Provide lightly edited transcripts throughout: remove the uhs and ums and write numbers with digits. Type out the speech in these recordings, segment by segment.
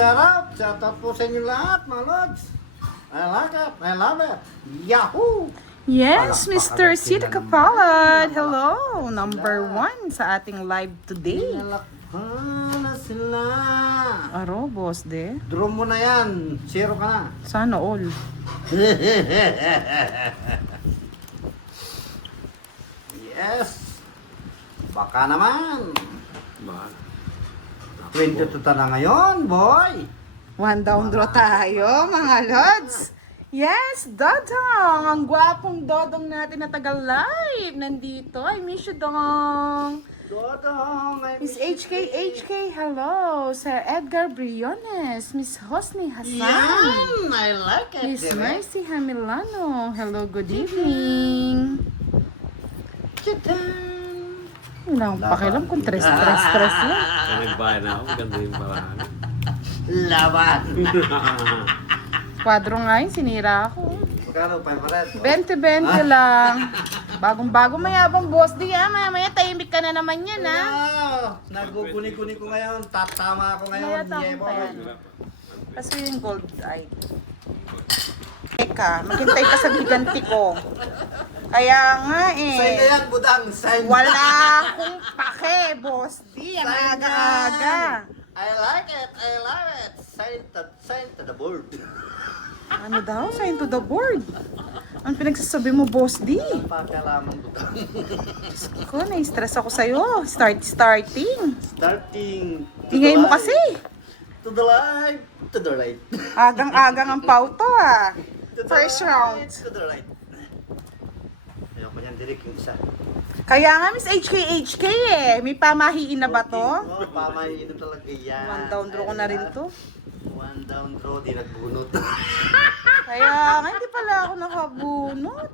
sarap. Shoutout po sa inyo lahat, mga lods. I like it. I love it. Yahoo! Yes, Mr. Palakpakan Sid sila. Kapalad. Hello, number 1 sa ating live today. Nalakpan na sila. Aro, boss de. Draw mo na yan. Zero ka na. Sana all. Yes. Baka naman. 22 na ngayon, boy. One down draw tayo, mga lods. Yes, Dodong! Ang gwapong Dodong natin na taga-live. Nandito. I miss you, Dong. Dodong, Miss HK, hello. Sir Edgar Briones. Miss Hosni Hassan. Yan! I like it. Miss diba? Mercy Hamilano. Hello, good evening. Tadam! Wala akong pakialam kung stress lang. Kaya nagbahay na ako, ganda yung paraan. Laban! Kwadro nga yun, sinira ako. Magkano? 500? 20-20 lang. Bagong-bago mayabang boss di ah. Maya tahimik ka na naman yan ah. Naguguni-guni ko ngayon. Tatama ako ngayon. Mayata akong Yebo. pa yan. Kasi yung gold eye. Teka, maghintay ka sa biganti ko. Kaya nga Sign na eh. yan, budang. Sign na. Wala akong pake, boss di. Ang Sign aga-aga. I like it. I love it. Sign to the board. Ano daw? Sign to the board. Ang pinagsasabi mo, boss di. Pakialaman budang. Ko, na-stress ako sa'yo. Starting. Starting. to Ingay the mo light, kasi. To the light. To the right. Agang-agang ang pauto ah. To the First right, round. To the right. Ayoko niyan, Direk, yung isa. Kaya nga, Miss HK eh. May pamahiin na ba to? Oo, pamahiin na talaga yan. One down draw ko na rin to. One down draw, di nagbunot. Kaya nga, hindi pala ako nakabunot.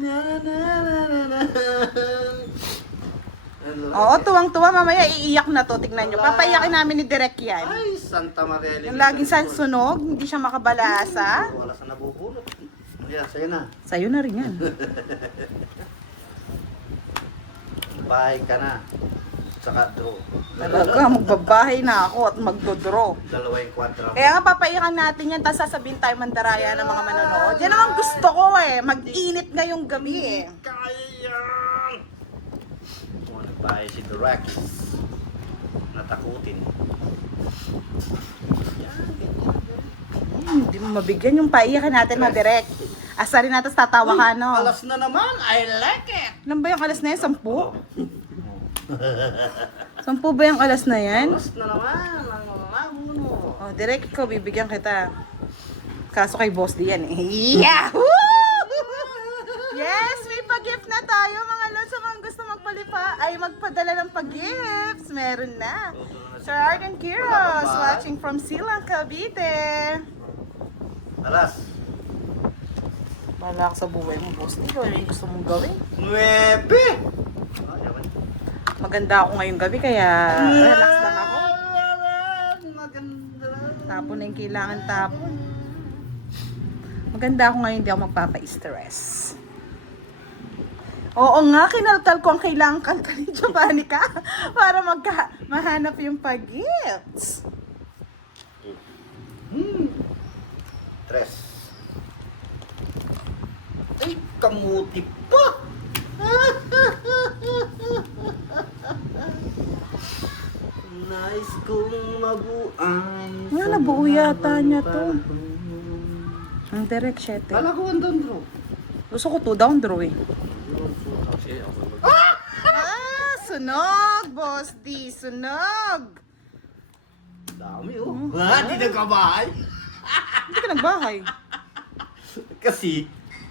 Na, na, na, na, na. Oo, tuwang-tuwa. Mamaya iiyak na to. Tignan nyo. Papaiyakin namin ni Direk yan. Ay, Santa Maria. Yung laging sa sunog, hindi siya makabalasa. Wala sa nabubunot. Ayan, sa'yo na. Sa'yo na rin yan. Bahay ka na. Saka draw. Talaga, magbabahay na ako at magdodraw. Dalawa yung kwadra. Kaya nga papaiyakan natin yan, tapos sasabihin tayo mandaraya ng mga manonood. Yan ang gusto ko eh. Mag-init ngayong gabi eh. Kaya yan! Kung nagbahay si Direk. Natakutin. Hindi mo mabigyan yung paiyakan natin madirect. Asarin natin tatawa ka, no? Alas na naman. I like it. Ilan ba yung alas na yan? 10? 10 ba yung alas na yan? Alas na naman. Ang mabuno. Oh, direct ikaw, bibigyan kita. Kaso kay boss di yan eh. Yahoo! Yes, may pag-gift na tayo mga lods. Sa mga gusto magpalipa ay magpadala ng pag-gifts. Meron na. Sir Arden Quiros, watching from Silang, Cavite. Alas. Bahala ka sa buhay mo, boss. Ikaw, ano yung gusto mong gawin? 9. Maganda ako ngayong gabi, kaya relax lang ako. Maganda. Tapon na yung kailangan tapon. Maganda ako ngayon, hindi ako magpapa-stress. Oo nga, kinalkal ko ang kailangan kalkalin, Giovannica, para mahanap yung pag-gifts. Tres. Ay, kamuti pa! Nice kong mabuan. Nga, nabuo yata niya to. Ang direct, 7. Kala ko ang down draw. Gusto ko 2 down draw eh. Kasi ako Ah, sunog, boss D, sunog. Dami oh. Ha? Di nagkabahay? Hindi ka nagbahay. Kasi,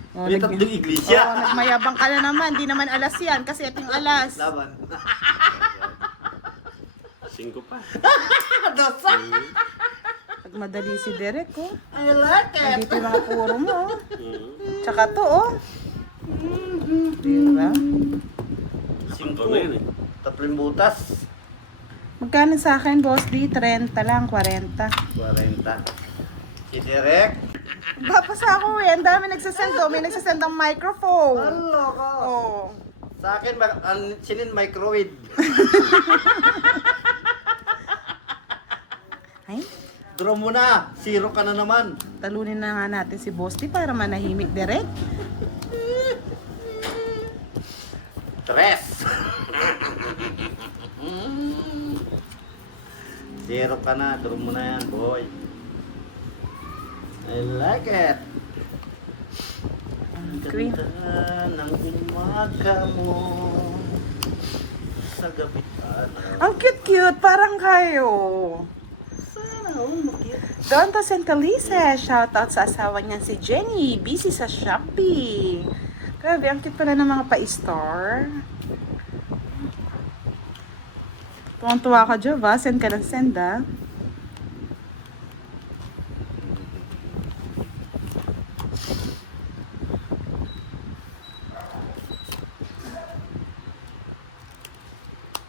Oh, may tatlong iglesia. Oo, nagmayabang ka na naman. Di naman alas yan, kasi ito yung alas. Laban. 5 pa. Dosa. Pag madali si Derek, oh. I like it. Nandito yung mga puro mo, oh. Mm. Tsaka to, oh. Diba? Sakto na yun eh. Tatlong butas. Magkano sa akin, boss D? 30 lang, 40. 40. Si Direk. Papasa ako eh. Ang dami nagsasend, oh. May nagsasend ang microphone. Hello ko. Oh. Sa akin, sinin microwave. Ay, Draw mo na. 0 ka na naman. talunin na nga natin si Bosti para manahimik direct. 3. 0 ka na. Draw mo na yan, boy. I like it. Ang Green. ganda ng umaga mo. Sa gabi Ang cute-cute, parang kayo. Sana, makita. Donta Centalice, shoutout sa asawa niya si Jenny, busy sa Shopee. Grabe, ang cute pala ng mga pa-store. Tuwang-tuwa ka, Jova. Send ka ng send, ah.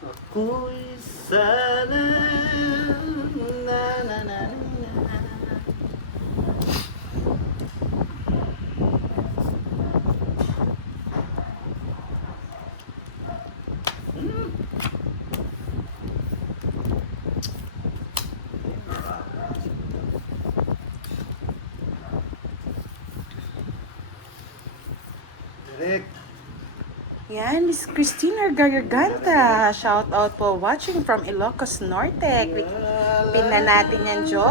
Ako'y sana na na na na. Direk. Yan, Miss Christina Garganta. Shout out po watching from Ilocos Norte. Pin na natin yan, Jo.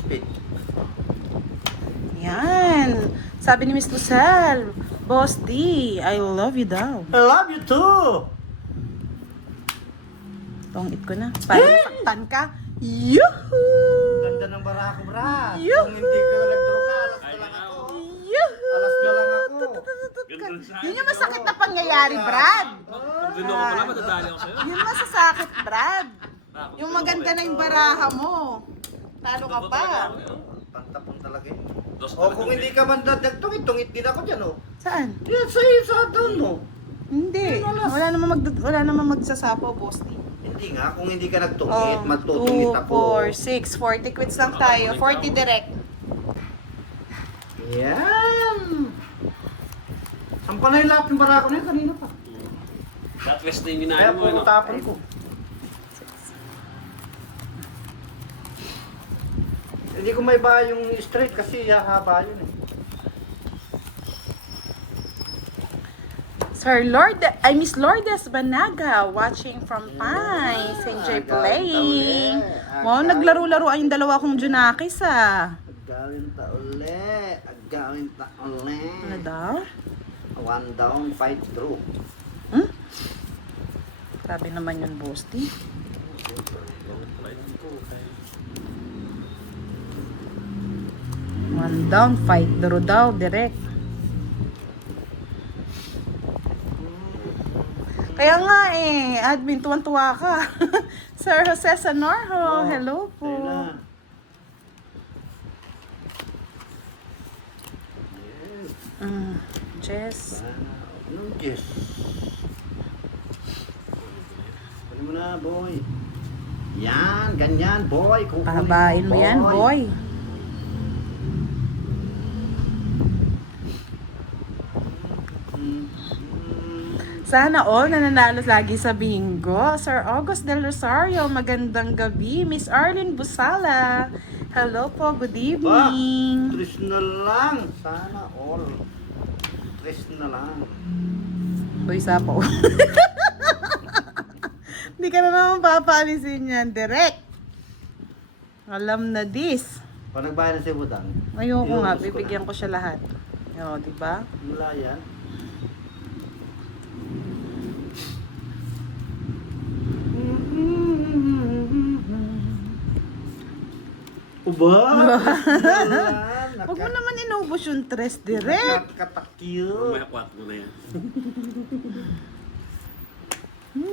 Speed. Yan. Sabi ni Miss Lucel, Boss D, I love you daw. I love you too. Tongit ko na. Para masaktan ka. Yuhuu! Ganda ng barako, bra. Yuhu! Kung hindi ka nagduro ka, alas na lang ako. Yuhuu! Alas na lang ako. Yun yung masakit na pangyayari, Brad. Pag binuo ko pala, matadali ako sa'yo. Yun masasakit, Brad. Yung maganda na yung baraha mo. Talo ka pa. Pantapon talaga yun. Dos O kung hindi ka man dadagtungit, tungit din ako dyan, oh. Saan? Yan, sa down mo. Hindi. Wala namang magsasapaw, Boss D. Hindi nga, kung hindi ka nagtungit, Oh, magtutungit 2, ako. 4, 6. 40 quits lang tayo. 40 direct. Yan. Sampa na yung lahat ng barako na yun, kanina pa. Southwest na yung Kaya ginaya mo, puro ano? tapon ko. Hindi ko may ba yung straight kasi haba yun eh. Sir Miss Lourdes Banaga watching from Pines. Enjoy playing. Wow, naglaro-laruan yung dalawa kong Junakis ah. Agawin ta uli. Agawin ta uli. Ano daw? 1 down, 5 through. Hmm? Grabe naman yun, Bosti. One down, fight draw daw, direct. Kaya nga eh, admin, tuwan-tuwa ka. Sir Jose Sanorho, hello po. Ayun na. Yes. Jess. Anong yes? Ano mo na, boy? Yan, ganyan, boy. Kukunin Pahabain mo yan, boy. Sana all nananalo lagi sa bingo. Sir August Del Rosario, magandang gabi. Miss Arlene Busala, hello po, good evening. Tres na lang. Sana all. Tres na lang. Uy, sapo. Hindi ka na naman papaalisin yan, direct. Alam na this. Pag nagbayad na si Budang, Ayoko nga, iubos ko bibigyan ko siya lahat. O, diba? mula yan. Uba! Huwag mo naman inubos yung tres, direct. Nakatakyo. May akwat mo na yan.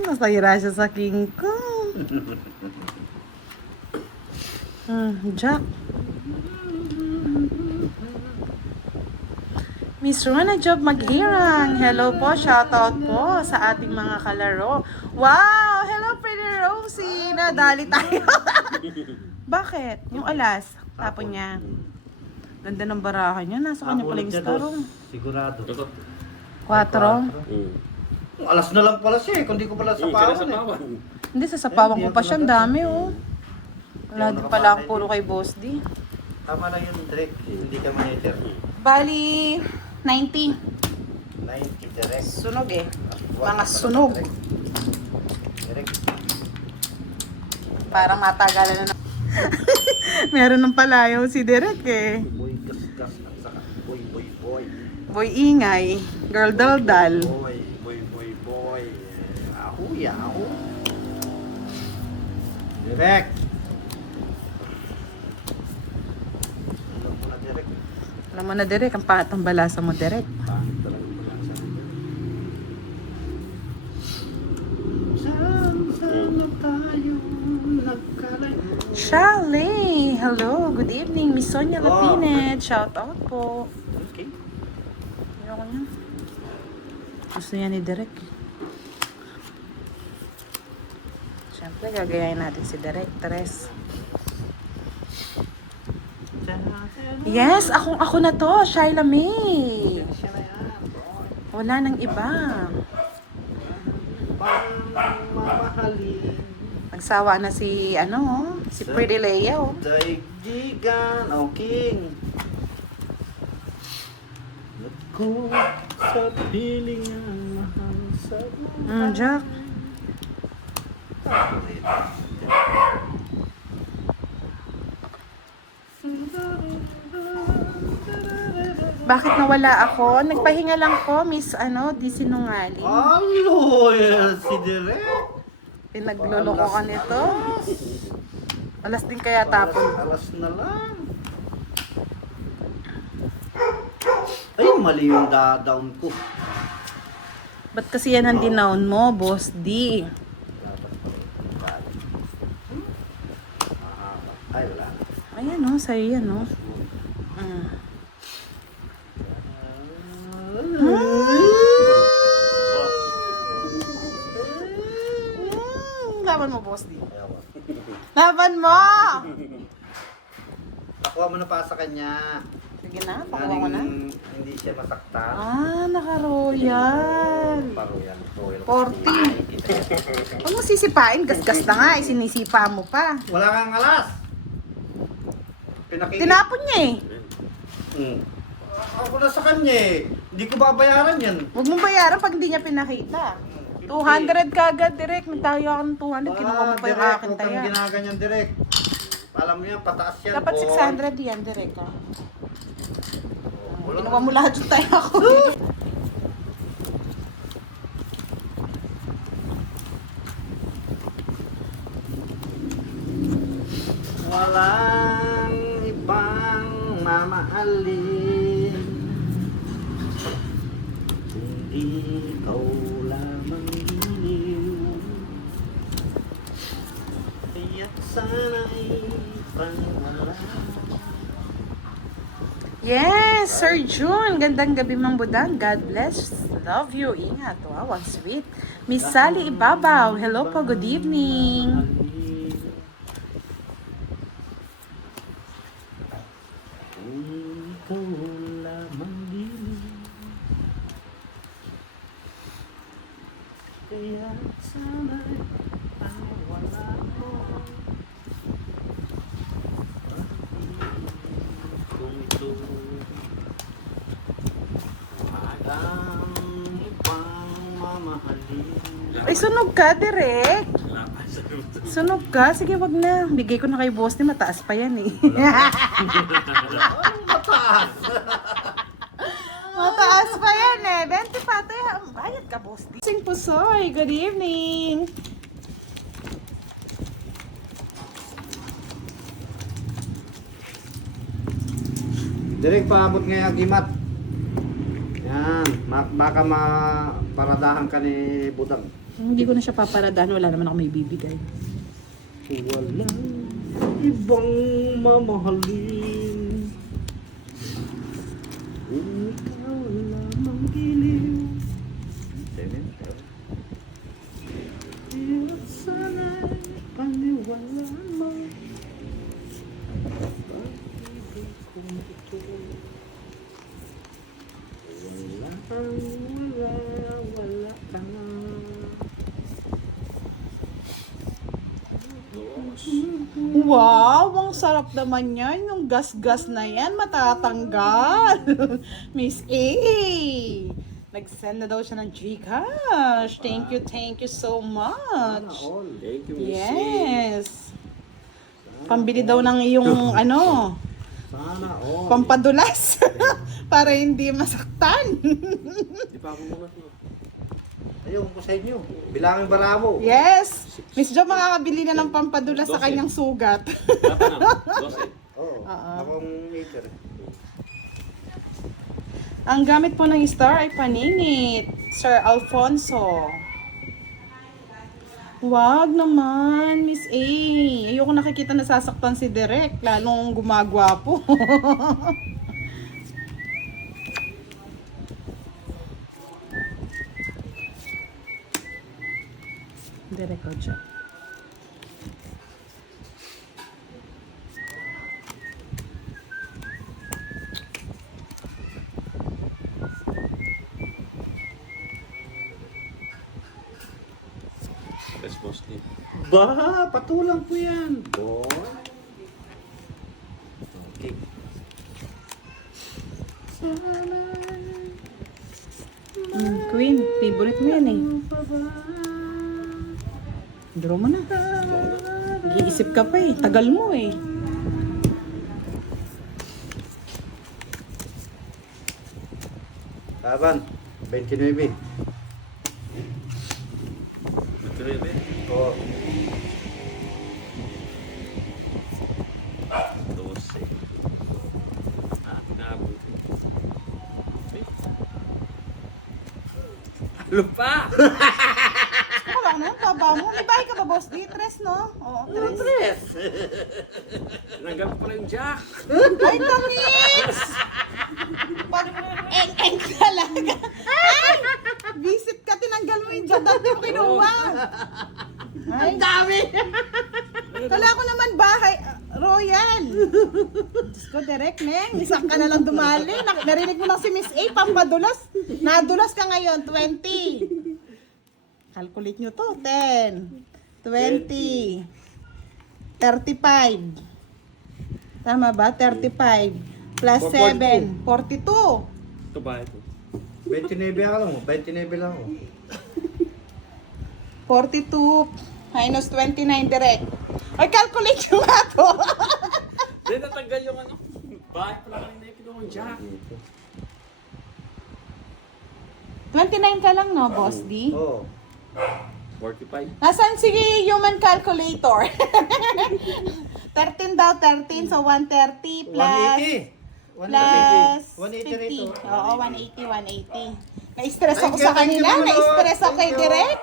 Nasayra siya sa king ko. Jack. Miss Rona Job Maghirang. Hello po, shoutout po sa ating mga kalaro. Wow! Hello, Pretty Rosie! Nadali tayo. Bakit? Yung alas, tapon niya. Ganda ng barahan niya. Nasa kanya pala yung star. Oh. Sigurado. Ito. 4. Alas na lang pala siya eh, kundi ko pala sa Kaya sa pawan eh. pawan. Hindi, sa sapawan ko pa siya. Ang dami oh. Wala din pala ang puro kay Boss D. Tama lang yun, Drake. Hindi ka maniter. Bali, 90. 90 direct. Sunog eh. Mga sunog. Direct. Parang matagalan na. Meron ng palayaw si Derek eh. Boy, gas at saka boy. Boy ingay. Girl daldal. Boy. Yahu. Direct. Alam mo na, direct. Alam mo na Derek, ang pangat ng balasa mo Derek. Pangit talaga pala sa akin. Saan tayo nagkalayo? Shally! Hello, good evening. Miss Sonia Lapined. Shout out po. Okay. Ayoko niya. Gusto niya ni Derek. Siyempre, gagayahin natin si Derek. Tres. Yes, ako na to. Shyla May. Siya na yan. Wala nang iba. Mamahalin. Nagsawa na si, si Pretty Leia, oh. Daigdigan, o king. Ako sa piling ang mahal sa buhay. Jack. Bakit nawala ako? Nagpahinga lang po, Miss, di sinungaling. Alo, si Direk. Pinagloloko ka nito. Alas din kaya tapon. Alas na lang. Ay, mali yung down ko. Ba't kasi yan ang dinown mo, Boss D? Ay, wala. Ayan, sa'yo yan, Laban mo, Boss D. Laban mo! Nakuha mo na pa sa kanya. Sige na, pakuha ko na. Hindi siya masaktan. Naka-royal. Royal. 40. Huwag mo sisipain, gas-gas na nga, sinisipa mo pa. Wala kang alas. Tinapon niya eh. Ako na sa kanya eh. Hindi ko babayaran yan. Huwag mong bayaran pag hindi niya pinakita. 200 kagad, direct. Nagtayo ako ng 200, kinuha mo pa yung akin Huwag taya. kang ginaganyan direct. Alam mo yan, pataas yan. Dapat boy. 600 yan, direct. Wala Kinuha mo lahat yung taya ko. Walang ibang mamahalin, kundi ikaw lamang iniw. Kaya't sana'y pangalaman. Yes, Sir June. Gandang gabi, Mang Budang. God bless. Love you. Ingat. Wow, ang sweet. Miss Sally Ibabaw. Hello po. Good evening. Ikaw lamang iniw. Kaya't sana'y pangalaman mo. Kung ito ang ibang mamahalin. Ay, sunog ka, direct. Sunog ka? Sige, wag na. Bigay ko na kay boss ni mataas pa yan eh. Mataas! Mataas pa yan eh. 20 pa. Bayad ka, boss. Sing Pusoy. Good evening. Direk, paabot ngayon agimat. Yan, baka maparadahan ka ni Budang. Hindi ko na siya paparadahan. Wala naman ako may bibigay. Walang ibang mamahalin, ikaw lamang giliw. Hirap sana'y paniwalaan mo. Pag-ibig kong ito Wow, ang sarap naman yan. Yung gas-gas na yan, matatanggal. Miss A. Nag-send na daw siya ng Gcash. Thank you so much. All. Thank you, Miss Yes. Pambili daw ng iyong ano, Sana all. pampadulas. Para hindi masaktan. Di pa ako muna. Ayun ko sa inyo. Bilangin baramo. Yes. Miss Jo, makakabili na ng pampadulas sa 12. kanyang sugat. Dapat na. 12. Oo. Akong meter. Ang gamit po ng star ay paninit. Sir Alfonso. Wag naman, Miss A. Ayoko nakikita nasasaktan si Derek, lalong gumagwapo. Derek o dyan. Best boss team. Ba, patulang po yan. Boy. Okay. Queen, favorite mo yan eh. Draw mo na. Nag-iisip ka pa eh. Tagal mo eh. Taban. 29. Magkirebe. Oo. 12. Nabuti. Lupa! Ako lang na, baba mo. May bahay ka ba, boss? Di, tres, no? Oo, tres. Tinanggal ko pala yung jack. Ay, tamis! Pag eng-eng talaga. Ay! Visit ka, tinanggal mo yung jadat mo kinuha. Ay, dami! Kala ko naman bahay, royal. Diyos ko, direct, Neng. Isang ka na lang dumali. Narinig mo lang si Miss A, pampadulas. Nadulas ka ngayon, 20. Calculate nyo to, 10, 20, 35. Tama ba? 35 plus 7, 42. Ito ba ito? 29 ako lang. 29 lang ako. 42 minus 29 direct. Ay, calculate nyo nga to. Hindi, natanggal yung ano. Bahay pala kanina yung kinuha yung jack. 29 ka lang, no, Boss D? Oo. 45. Nasaan si human calculator? 13 daw, 13. So, 130 plus... 180. Plus 180 rito. 50. Oo, 180, 180. Na-stress ako Thank you, sa thank you, kanila. Lord. Na-stress ako kay Thank you. Direk.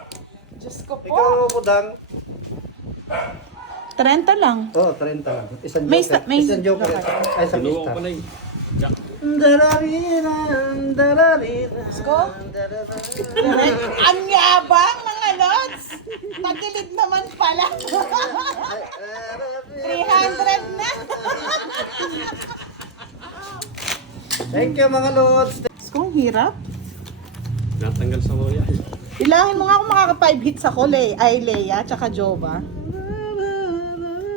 Diyos ko po. Ikaw, Budang. 30 lang. Oo, 30 lang. Isang May joker. may- Isang joker. Ay, isang Kinuha ko pista. pala yung jack. Let's go. Direk, ang yabang mga lods. Tagilid naman pala. 300 na. Thank you, mga lods. Diyos ko, ang hirap. Natanggal sa royal. Ilangin mo nga kung makaka 5 hits ako, ay Leia, tsaka Jova.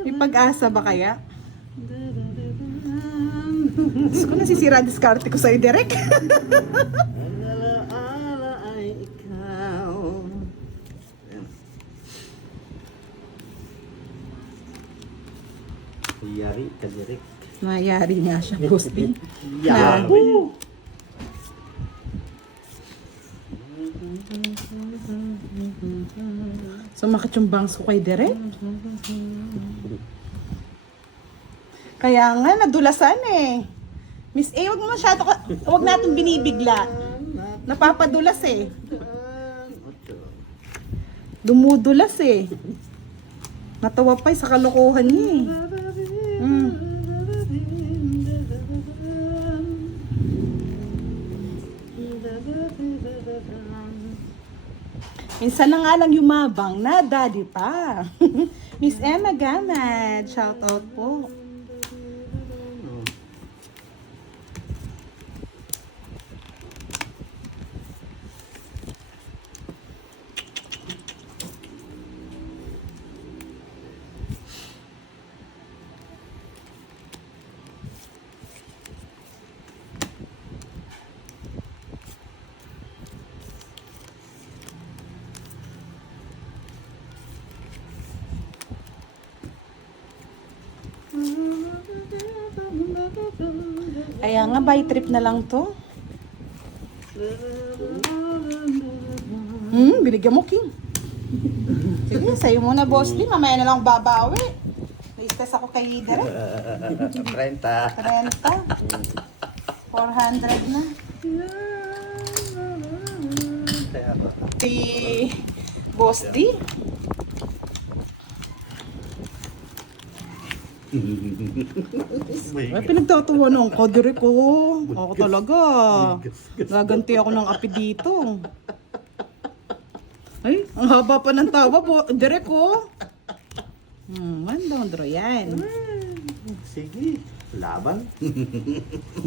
May pag-asa ba kaya? Diyos ko, nasisira diskarte ko sa'yo, Direk. Ang alaala ay ikaw. Yari ka, Derek. Mayari nga siya, Boss D. Yari. Sumakit yung bangs ko kay Derek. Kaya nga, nadulasan eh. Miss A, wag natin binibigla. Napapadulas eh. Dumudulas eh. Natawa pa sa kalokohan niya eh. Mm. Minsan na nga lang yumabang na daddy pa. Miss Emma Gamad, shout out po. Kaya nga, by trip na lang to. Binigyan mo, King. Sige, sa'yo muna, Boss Lee. Mamaya na lang babawi. Na-stress ako kay Leader. 30. 30. 400 na. Si Boss D. Ay, pinagtatawanan ko, dire ko. Ako talaga. Gaganti ako ng api dito. Ay, ang haba pa ng tawa po. Dire ko. Mandondro yan. Sige, laban.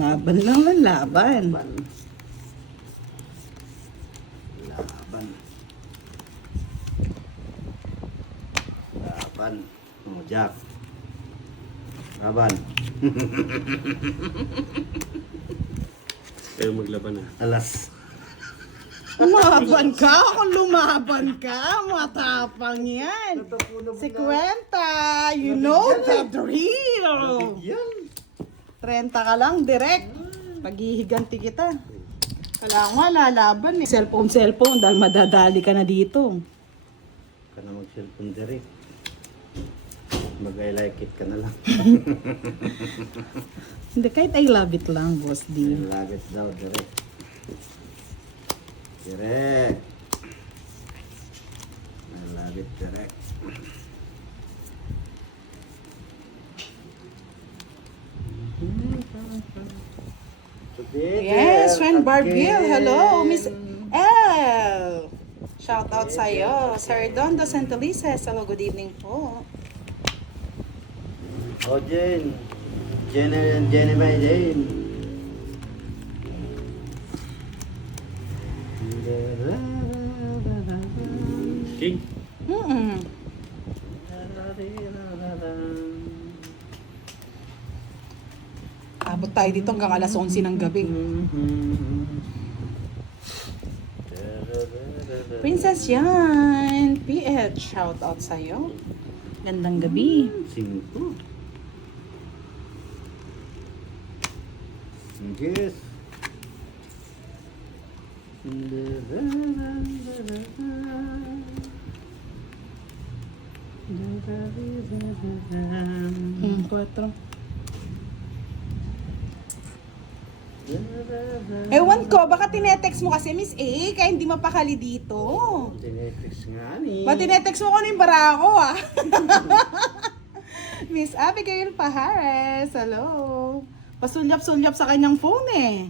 Laban naman, laban. Laban. Laban. Oh, Jack. Laban. Kayo maglaban na. Alas. Lumaban ka? Kung lumaban ka, matapang yan. 50, you know the drill. Yan. 30 ka lang, direct. Paghihiganti kita. Kailangan mo, lalaban eh. Cellphone, dahil madadali ka na dito. Ka na mag-cellphone direct. Mag-I like it ka na lang. Hindi, kahit I love it lang, Boss D. Lagit daw direct. Direct. I love it direct. Yes, friend Barbiel. Hello, Miss L. Shout out sa'yo. Sir Don Dos Santelices. Hello, good evening po. Oh, Jen. Jenny by Jane. King. Abot tayo dito hanggang alas 11 ng gabi. Princess Yan, PH, shout out sa'yo. Gandang gabi. 5. Yes. Quatro. Ewan ko, baka tinetext mo kasi Miss A, kaya hindi mapakali dito. Tinetext nga ni. Ba tinetext mo ko na yung barako ah. Miss Abigail Pahares, hello. Pasulyap-sulyap sa kanyang phone eh.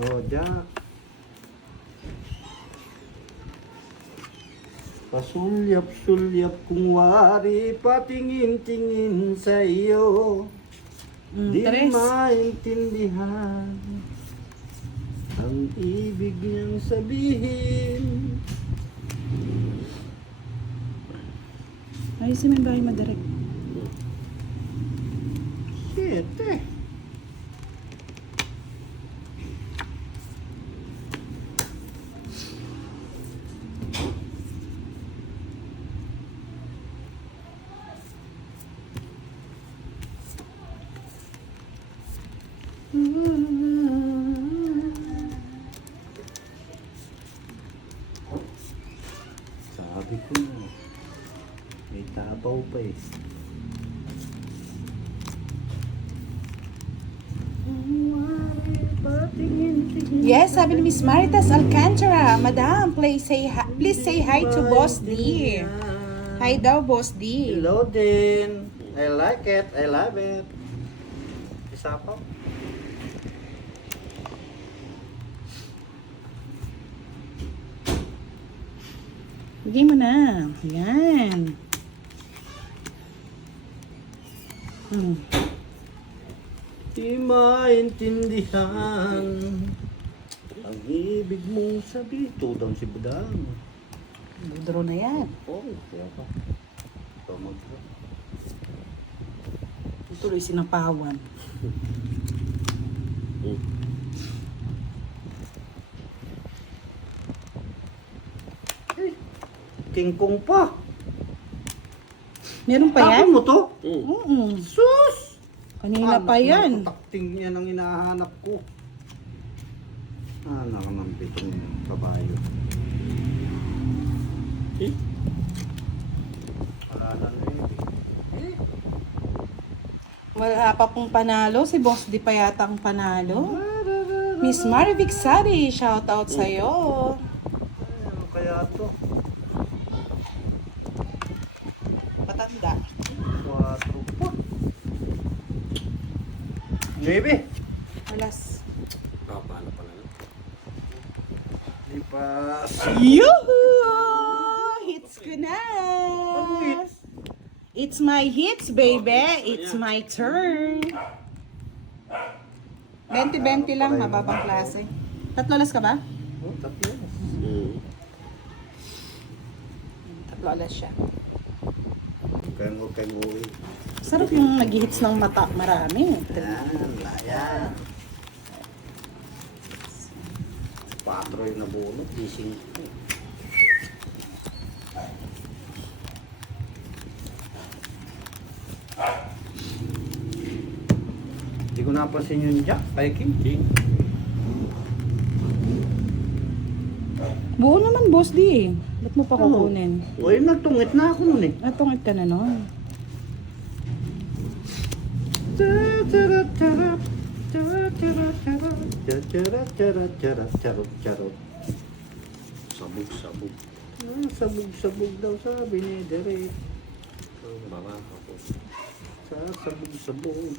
Oh, Jack. Pasulyap-sulyap kung wari patingin-tingin sa iyo. Di Tres. maintindihan ang ibig niyang sabihin. Ayusin mo yung bahay madirect. 7. Sabi ko na, may tabaw pa eh. Yes, sabi ni Miss Maritas Alcantara, Madam, please say hi to Boss D. Hi daw, Boss D. Hello din. I like it. I love it. Isa pa. Bigay mo na. Yan. Di maintindihan ang ibig mong sabihin. Tudang si Budang. Budro na yan. Oh, kaya pa. Ito mag-draw. Tuloy sinapawan. King Kong pa. Meron pa yan? Tapon mo to? Oo. Sus! Kanina pa yan. Takting yan ang hinahanap ko. Anak ng pitong kabayo. Eh? Wala na eh. Wala pa pong panalo. Si Boss D pa yata ang panalo. Miss Marivic Sari, shout out sa'yo. Ano kaya to? Patanda. 4 po. 9. Alas. Paano pala na? Lipas. Yuhuu! Hits ko na! Ano hits? It's my hits, baby. It's my turn. 20-20 lang, mababang klase. 3 alas ka ba? Oh, 3. 3 alas siya. Huwag kang uwi. Sarap yung nag-hits ng mata. Marami. Ayan. 4 yung nabunot. Gising ko. Hindi ko napansin yung jack. Kay King. King. Buo naman, Boss D eh. Ba't mo pa kukunin? Uy, nagtungit na ako nun eh. Natungit ka na nun. Charot. Sabog-sabog. Sabog-sabog daw sabi ni Derek. Baba ako. Sabog-sabog.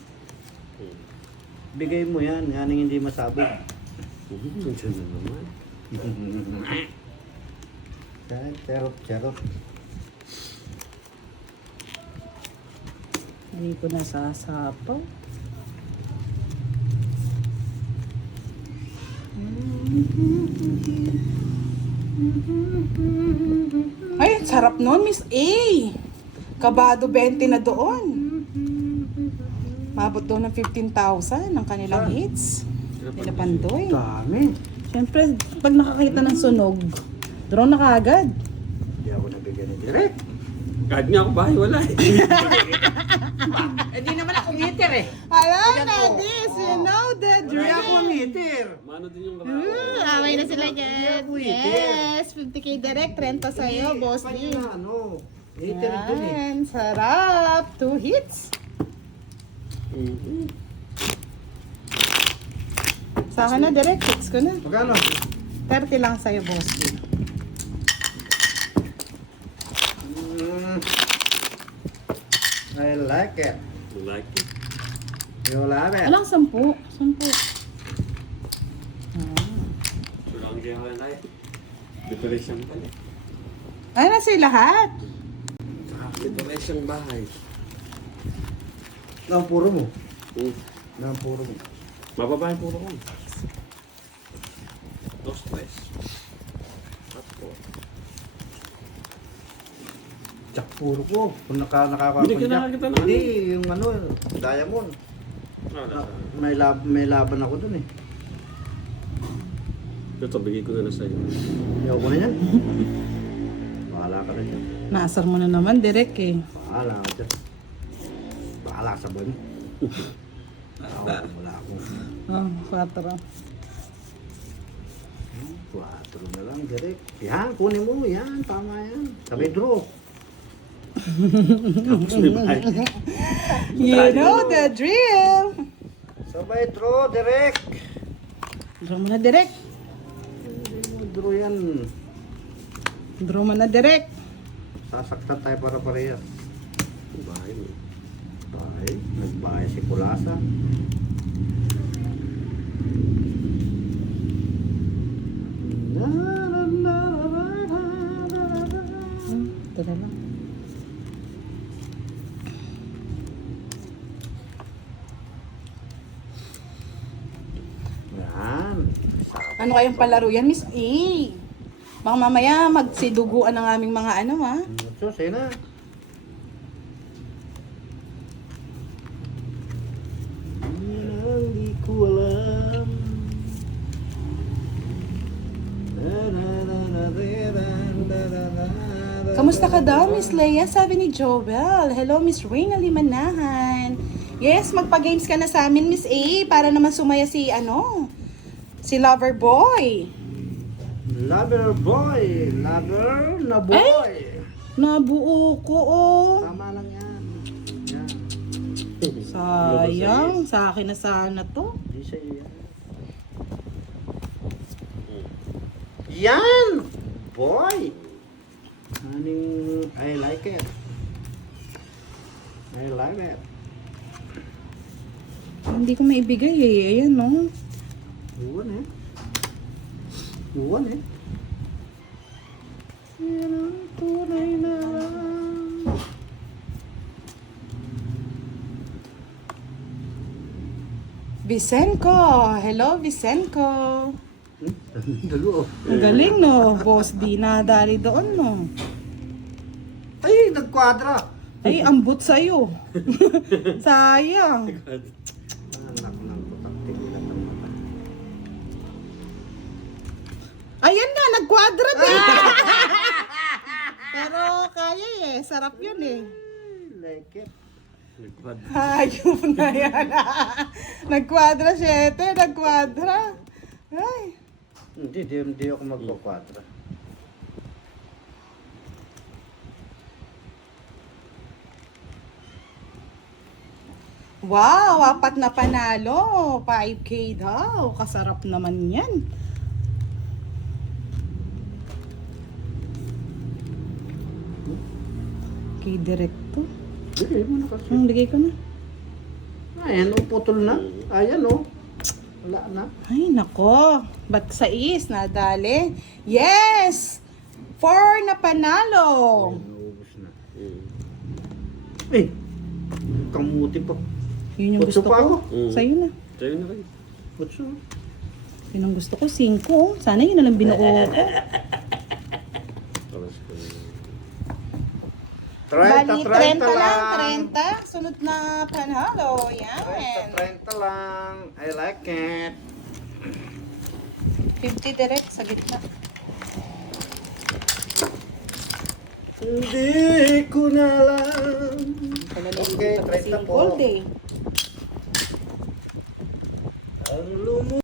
Bigay mo yan ang hindi masabog. Nandiyan na naman. Charot. Hindi ko nasasapaw. Ay, sarap nun, Miss A. Kabado 20 na doon. Mabot doon ng 15,000 ang kanilang hits. Nila Pandoy. Dami. Siyempre, pag nakakita ng sunog, draw na kaagad. Hindi ako nabigyan ni Derek. Kahit nga ako bahay, wala eh. Hindi naman ako meter eh. Alam Ayan na po. this, you know the Hindi ako drill. meter. Mano din yung baba. Away na sila dyan. Yes, 50k direct, 30 sa'yo, Boss D. Ano? Meter dun eh. Yan, sarap. 2 hits. Sa akin na direct, hits ko na. Magkano? 30 lang sa'yo, Boss D. I like it. You like it? You love it. Alang 10? 10. Wala akong kaya wala eh. Decoration pala eh. Ay, nasa lahat. Decoration bahay. Puro mo. Puro mo. Mababahay puro ko. 2, 3. 4. Tsak puro ko. Kung Hindi ka nakakita na Hindi, yung ano, diamond. Wala. May laban ako dun eh. Ito, bigay ko na na sa'yo. Ayaw ko na yan. Bahala ka na dyan. Naasar mo na naman, direct eh. Bahala ka dyan. Bahala sa ban. Wala ako. Oh, 4. 4 na lang, direct. Yan, kunin mo. Yan, tama yan. Sabi draw. Tapos may bahay. You know the drill. Sabay draw, direct. Draw mo na direct. Draw yan. Draw mo na direct. Sasaktan tayo para parehas. Bahay mo. Bahay. Nagbahay si Kulasa. Ito na lang. Yan. Ano kayang palaro yan, Miss A? Baka mamaya magsiduguan ng aming mga ano, ha? So, sa'yo na. Hindi ko alam. Na, na, na, na, na, na, na, na, na, Kamusta ka daw, Miss Leia? Sabi ni Joel. Hello, Miss Reyna Limanahan. Yes, magpa-games ka na sa amin, Miss A, para naman sumaya si, si Lover Boy. Lover boy. Lover na boy. Nabuo ko, oh. Tama lang yan. Yan. Sayang, sa akin na sana to. Di siya yan. Yan! Boy! Honey, I like it. I like it. Hindi ko maibigay eh. Ayan, no? Iwan eh. Iwan eh. Yan ang tunay na lang. Vicenco. Hello, Vicenco. Dalo. Ang galing, no? Boss, di nadali doon, no? Ay, nagkwadra. Ay, ambot sa'yo. Sayang. Anak ng putak, tigilan ng mata. Ayan na, nagkwadra din. Pero kaya eh. Sarap yun eh. Like it. Hayop na yan. Nagkwadra 7, nagkwadra. Ay. Hindi ako magkwadra. Wow, 4 na panalo. 5K daw. Kasarap naman yan. Kay Direkto. Bigay mo na kasi. Bigay ko na. Ayan, putol na. Ayan, wala na. Ay, nako. Ba't sa is nadali? Yes! 4 na panalo. Naubos na. Eh, kamuti pa. Yun yung Putso gusto pa ko. ako. Sa'yo na. Sa'yo na rin. Putso. Yun ang gusto ko. 5. Sana yun na lang binuo ko. Tapos ko na. 30 Bali, 30 lang. 30. Sunod na panalo. Yan. 30 lang. I like it. 50 direct sa gitna. Hindi ko na lang. Okay, 30 po. Gold eh. Ang lumo.